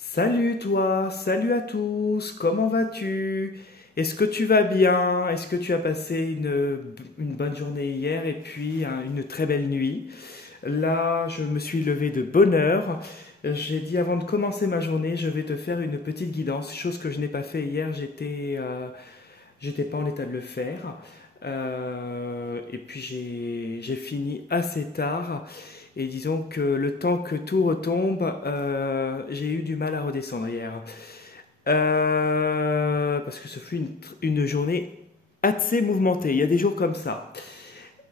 Salut toi, salut à tous, comment vas-tu? Est-ce que tu vas bien? Est-ce que tu as passé une bonne journée hier et puis une très belle nuit? Là, je me suis levé de bonne heure. J'ai dit avant de commencer ma journée, je vais te faire une petite guidance, chose que je n'ai pas fait hier, j'étais pas en état de le faire. Et puis j'ai fini assez tard. Et disons que le temps que tout retombe, j'ai eu du mal à redescendre hier. Parce que ce fut une journée assez mouvementée. Il y a des jours comme ça.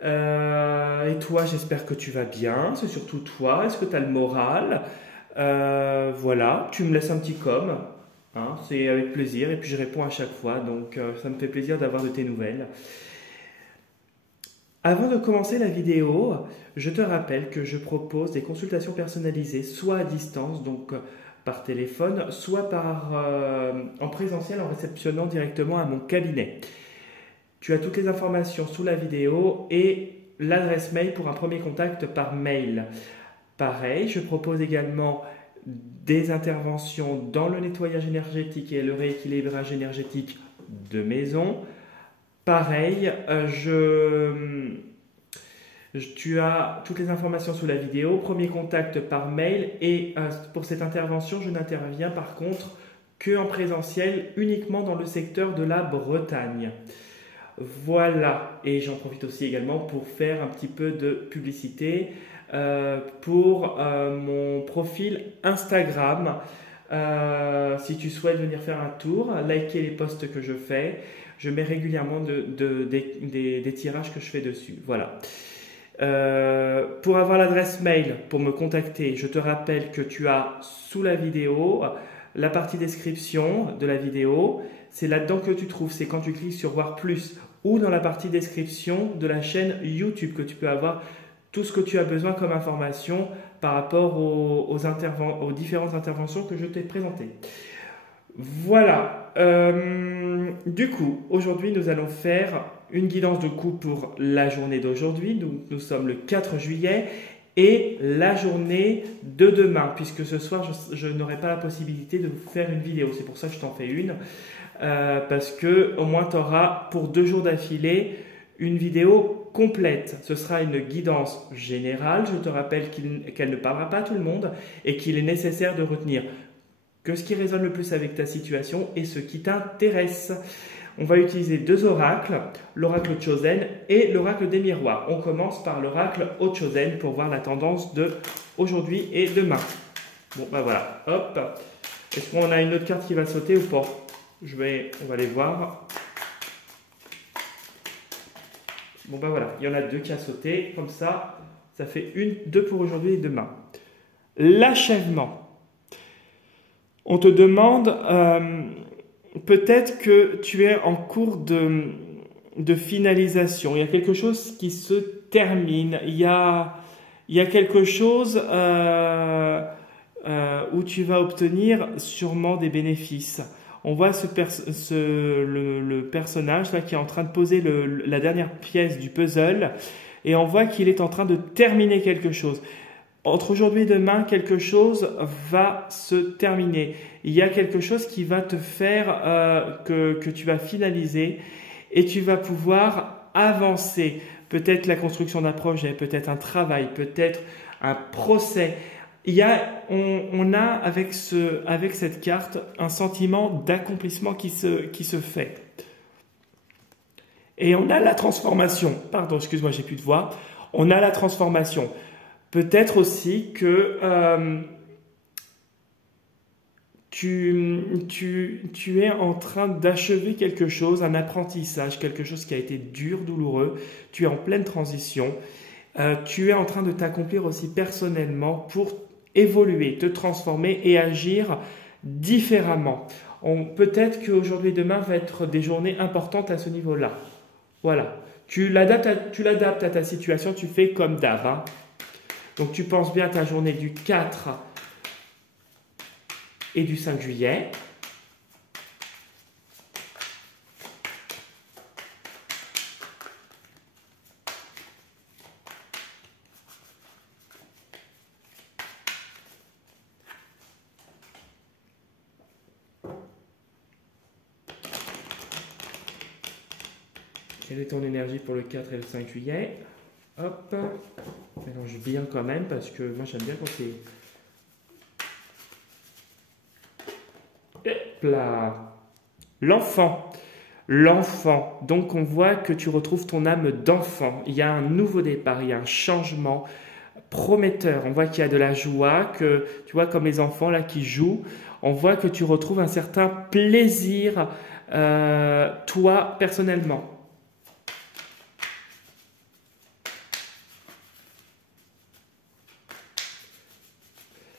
Et toi, j'espère que tu vas bien. C'est surtout toi. Est-ce que tu as le moral? Voilà, tu me laisses un petit com. Hein, c'est avec plaisir. Et puis je réponds à chaque fois. Donc ça me fait plaisir d'avoir de tes nouvelles. Avant de commencer la vidéo, je te rappelle que je propose des consultations personnalisées, soit à distance, donc par téléphone, soit en présentiel en réceptionnant directement à mon cabinet. Tu as toutes les informations sous la vidéo et l'adresse mail pour un premier contact par mail. Pareil, je propose également des interventions dans le nettoyage énergétique et le rééquilibrage énergétique de maison. Pareil, tu as toutes les informations sous la vidéo, premier contact par mail et pour cette intervention, je n'interviens par contre que en présentiel, uniquement dans le secteur de la Bretagne. Voilà, et j'en profite aussi également pour faire un petit peu de publicité pour mon profil Instagram. Si tu souhaites venir faire un tour, liker les posts que je fais, je mets régulièrement des tirages que je fais dessus. Voilà. Pour avoir l'adresse mail pour me contacter, je te rappelle que tu as sous la vidéo la partie description de la vidéo. C'est là-dedans que tu trouves. C'est quand tu cliques sur voir plus ou dans la partie description de la chaîne YouTube que tu peux avoir tout ce que tu as besoin comme information par rapport aux différentes interventions que je t'ai présentées. Voilà. Du coup, aujourd'hui, nous allons faire une guidance de coup pour la journée d'aujourd'hui. Nous sommes le 4 juillet et la journée de demain, puisque ce soir, je n'aurai pas la possibilité de vous faire une vidéo. C'est pour ça que je t'en fais une, parce que au moins tu auras pour 2 jours d'affilée une vidéo complète. Ce sera une guidance générale. Je te rappelle qu'elle ne parlera pas à tout le monde et qu'il est nécessaire de retenir que ce qui résonne le plus avec ta situation et ce qui t'intéresse. On va utiliser 2 oracles, l'oracle Chosen et l'oracle des miroirs. On commence par l'oracle Chosen pour voir la tendance de aujourd'hui et demain. Bon, ben voilà, hop. Est-ce qu'on a une autre carte qui va sauter ou pas? On va aller voir. Bon, ben voilà, il y en a 2 qui a sauté. Comme ça fait 2 pour aujourd'hui et demain. L'achèvement. On te demande, peut-être que tu es en cours de finalisation. Il y a quelque chose qui se termine. Il y a quelque chose où tu vas obtenir sûrement des bénéfices. On voit le personnage là qui est en train de poser la dernière pièce du puzzle et on voit qu'il est en train de terminer quelque chose. Entre aujourd'hui et demain, quelque chose va se terminer. Il y a quelque chose qui va te faire que tu vas finaliser et tu vas pouvoir avancer. Peut-être la construction d'un projet, peut-être un travail, peut-être un procès. On a avec cette carte un sentiment d'accomplissement qui se fait. Et on a la transformation. Pardon, excuse-moi, j'ai plus de voix. On a la transformation. Peut-être aussi que tu es en train d'achever quelque chose, un apprentissage, quelque chose qui a été dur, douloureux. Tu es en pleine transition. Tu es en train de t'accomplir aussi personnellement pour évoluer, te transformer et agir différemment. Peut-être qu'aujourd'hui et demain va être des journées importantes à ce niveau-là. Voilà. Tu l'adaptes à ta situation, tu fais comme d'hab. Hein. Donc tu penses bien à ta journée du 4 et du 5 juillet. Quelle est ton énergie pour le 4 et le 5 juillet? Hop, mélange bien quand même parce que moi j'aime bien quand c'est... Hop là. L'enfant. L'enfant. Donc on voit que tu retrouves ton âme d'enfant. Il y a un nouveau départ, il y a un changement prometteur. On voit qu'il y a de la joie, que tu vois comme les enfants là qui jouent. On voit que tu retrouves un certain plaisir, toi personnellement.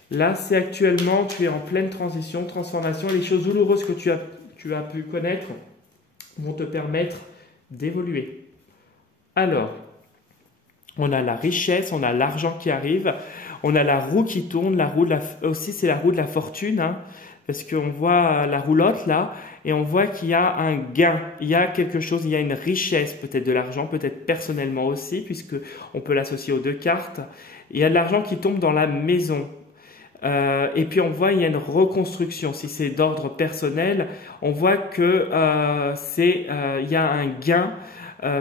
Là, c'est actuellement, tu es en pleine transition, transformation. Les choses douloureuses que tu as pu connaître vont te permettre d'évoluer. Alors, on a la richesse, on a l'argent qui arrive, on a la roue qui tourne, aussi c'est la roue de la fortune, hein, parce qu'on voit la roulotte là, et on voit qu'il y a un gain, il y a quelque chose, il y a une richesse, peut-être de l'argent, peut-être personnellement aussi, puisque on peut l'associer aux deux cartes. Il y a de l'argent qui tombe dans la maison. Et puis on voit il y a une reconstruction. Si c'est d'ordre personnel, on voit que il y a un gain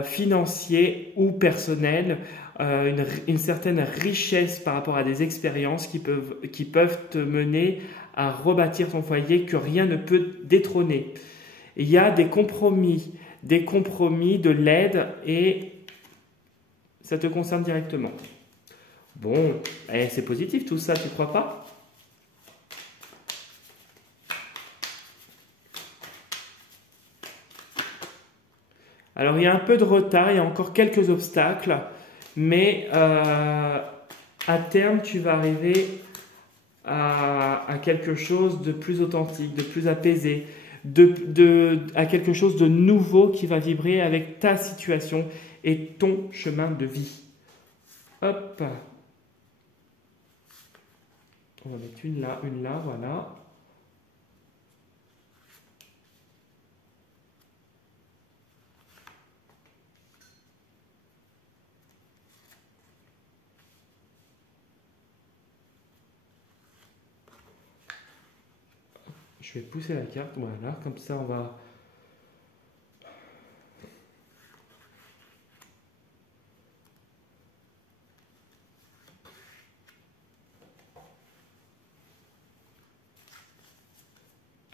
financier ou personnel, une certaine richesse par rapport à des expériences qui peuvent te mener à rebâtir ton foyer que rien ne peut détrôner. Il y a des compromis, de l'aide et ça te concerne directement. Bon, c'est positif tout ça, tu crois pas? Alors il y a un peu de retard, il y a encore quelques obstacles, mais à terme tu vas arriver à quelque chose de plus authentique, de plus apaisé, à quelque chose de nouveau qui va vibrer avec ta situation et ton chemin de vie. Hop! On va mettre une là, voilà. Je vais pousser la carte, voilà, comme ça on va...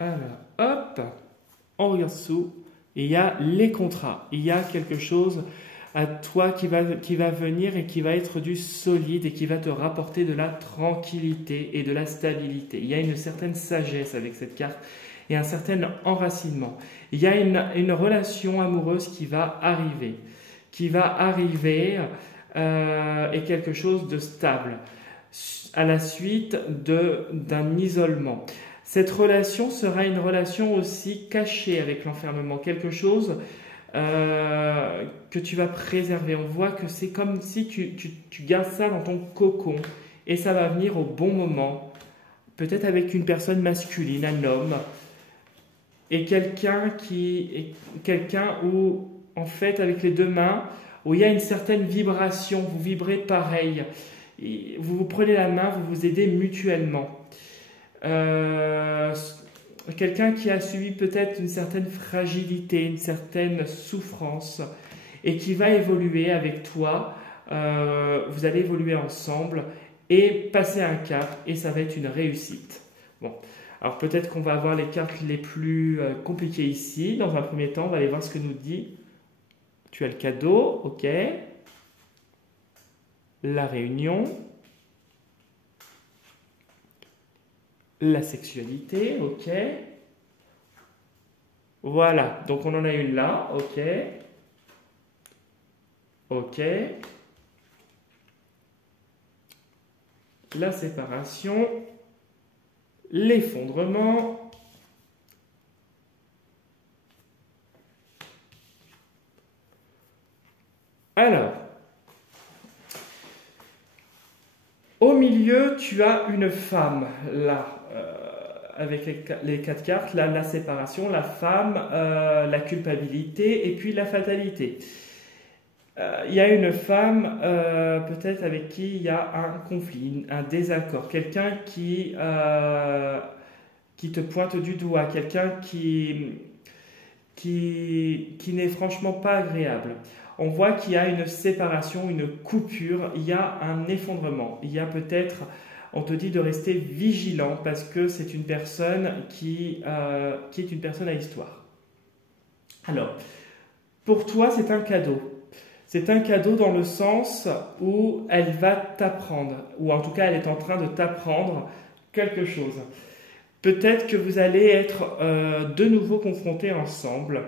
Alors, hop, on regarde sous, il y a les contrats, il y a quelque chose à toi qui va venir et qui va être du solide et qui va te rapporter de la tranquillité et de la stabilité. Il y a une certaine sagesse avec cette carte et un certain enracinement. Il y a une relation amoureuse qui va arriver, et quelque chose de stable à la suite d'un isolement. Cette relation sera une relation aussi cachée avec l'enfermement, quelque chose que tu vas préserver. On voit que c'est comme si tu gardes ça dans ton cocon et ça va venir au bon moment, peut-être avec une personne masculine, un homme, et quelqu'un où, en fait, avec les deux mains, où il y a une certaine vibration, vous vibrez pareil, vous vous prenez la main, vous vous aidez mutuellement. Quelqu'un qui a subi peut-être une certaine fragilité, une certaine souffrance et qui va évoluer avec toi, vous allez évoluer ensemble et passer un cap et ça va être une réussite. Bon, alors peut-être qu'on va avoir les cartes les plus compliquées ici. Dans un premier temps, on va aller voir ce que nous dit. Tu as le cadeau, ok. La réunion. La sexualité, ok. Voilà, donc on en a une là, ok. Ok. La séparation. L'effondrement. Alors, au milieu, tu as une femme, là, avec les quatre cartes, là, la séparation, la femme, la culpabilité et puis la fatalité. Il y a une femme, peut-être avec qui il y a un conflit, un désaccord, quelqu'un qui te pointe du doigt, quelqu'un qui qui n'est franchement pas agréable. On voit qu'il y a une séparation, une coupure, il y a un effondrement. Il y a peut-être, on te dit de rester vigilant parce que c'est une personne qui est une personne à histoire. Alors, pour toi, c'est un cadeau. C'est un cadeau dans le sens où elle va t'apprendre, ou en tout cas, elle est en train de t'apprendre quelque chose. Peut-être que vous allez être de nouveau confrontés ensemble,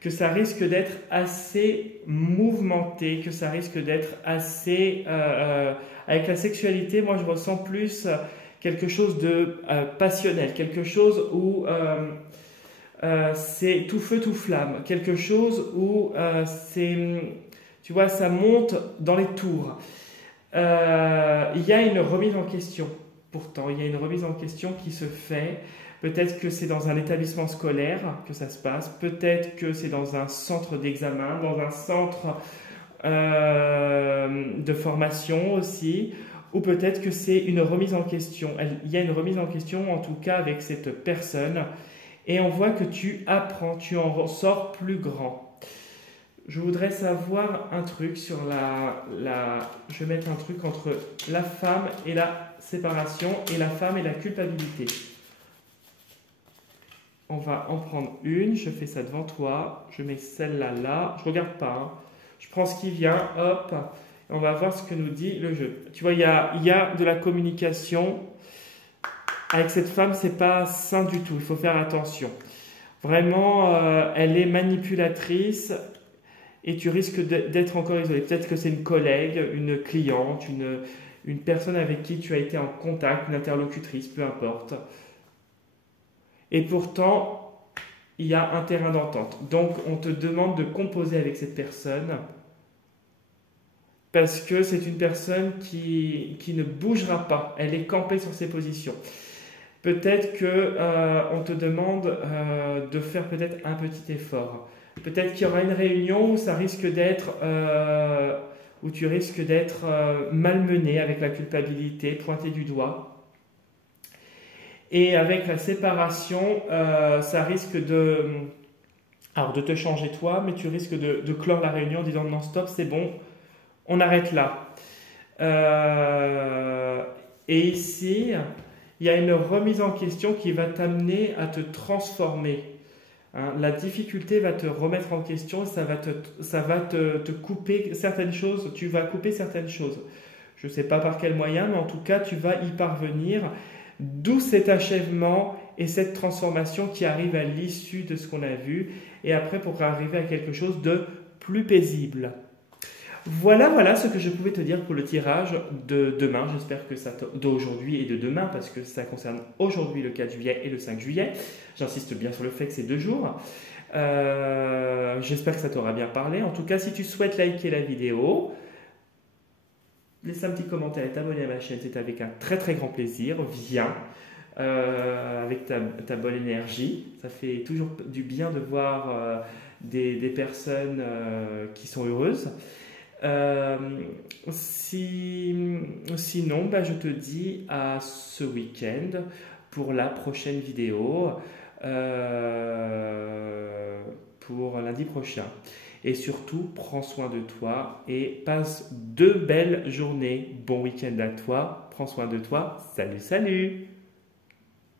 que ça risque d'être assez mouvementé, que ça risque d'être assez... avec la sexualité, moi je ressens plus quelque chose de passionnel, quelque chose où c'est tout feu, tout flamme, quelque chose où tu vois, ça monte dans les tours. Il y a une remise en question. Pourtant, il y a une remise en question qui se fait. Peut-être que c'est dans un établissement scolaire que ça se passe. Peut-être que c'est dans un centre d'examen, dans un centre de formation aussi. Ou peut-être que c'est une remise en question. Il y a une remise en question, en tout cas, avec cette personne. Et on voit que tu apprends, tu en sors plus grand. Je voudrais savoir un truc sur je vais mettre un truc entre la femme et la séparation et la femme et la culpabilité. On va en prendre une, je fais ça devant toi, je mets celle-là là, je regarde pas, hein. Je prends ce qui vient, hop, et on va voir ce que nous dit le jeu. Tu vois, il y a de la communication. Avec cette femme, c'est pas sain du tout, il faut faire attention. Vraiment, elle est manipulatrice. Et tu risques d'être encore isolé. Peut-être que c'est une collègue, une cliente, une personne avec qui tu as été en contact, une interlocutrice, peu importe. Et pourtant, il y a un terrain d'entente. Donc, on te demande de composer avec cette personne parce que c'est une personne qui ne bougera pas. Elle est campée sur ses positions. Peut-être qu'on te demande de faire peut-être un petit effort. Peut-être qu'il y aura une réunion où ça risque d'être, où tu risques d'être malmené avec la culpabilité, pointé du doigt. Et avec la séparation, ça risque de te changer toi, mais tu risques de clore la réunion en disant non, stop, c'est bon, on arrête là. Et ici, il y a une remise en question qui va t'amener à te transformer. La difficulté va te remettre en question, ça va te couper certaines choses, tu vas couper certaines choses. Je ne sais pas par quel moyen, mais en tout cas, tu vas y parvenir. D'où cet achèvement et cette transformation qui arrive à l'issue de ce qu'on a vu, et après pour arriver à quelque chose de plus paisible. Voilà ce que je pouvais te dire pour le tirage de demain. J'espère que d'aujourd'hui et de demain, parce que ça concerne aujourd'hui le 4 juillet et le 5 juillet. J'insiste bien sur le fait que c'est 2 jours. J'espère que ça t'aura bien parlé. En tout cas, si tu souhaites liker la vidéo, laisse un petit commentaire et t'abonner à ma chaîne, c'est avec un très très grand plaisir. Viens avec ta bonne énergie. Ça fait toujours du bien de voir des personnes qui sont heureuses. Sinon, je te dis à ce week-end pour la prochaine vidéo pour lundi prochain. Et surtout, prends soin de toi et passe 2 belles journées. Bon week-end à toi. Prends soin de toi. Salut, salut!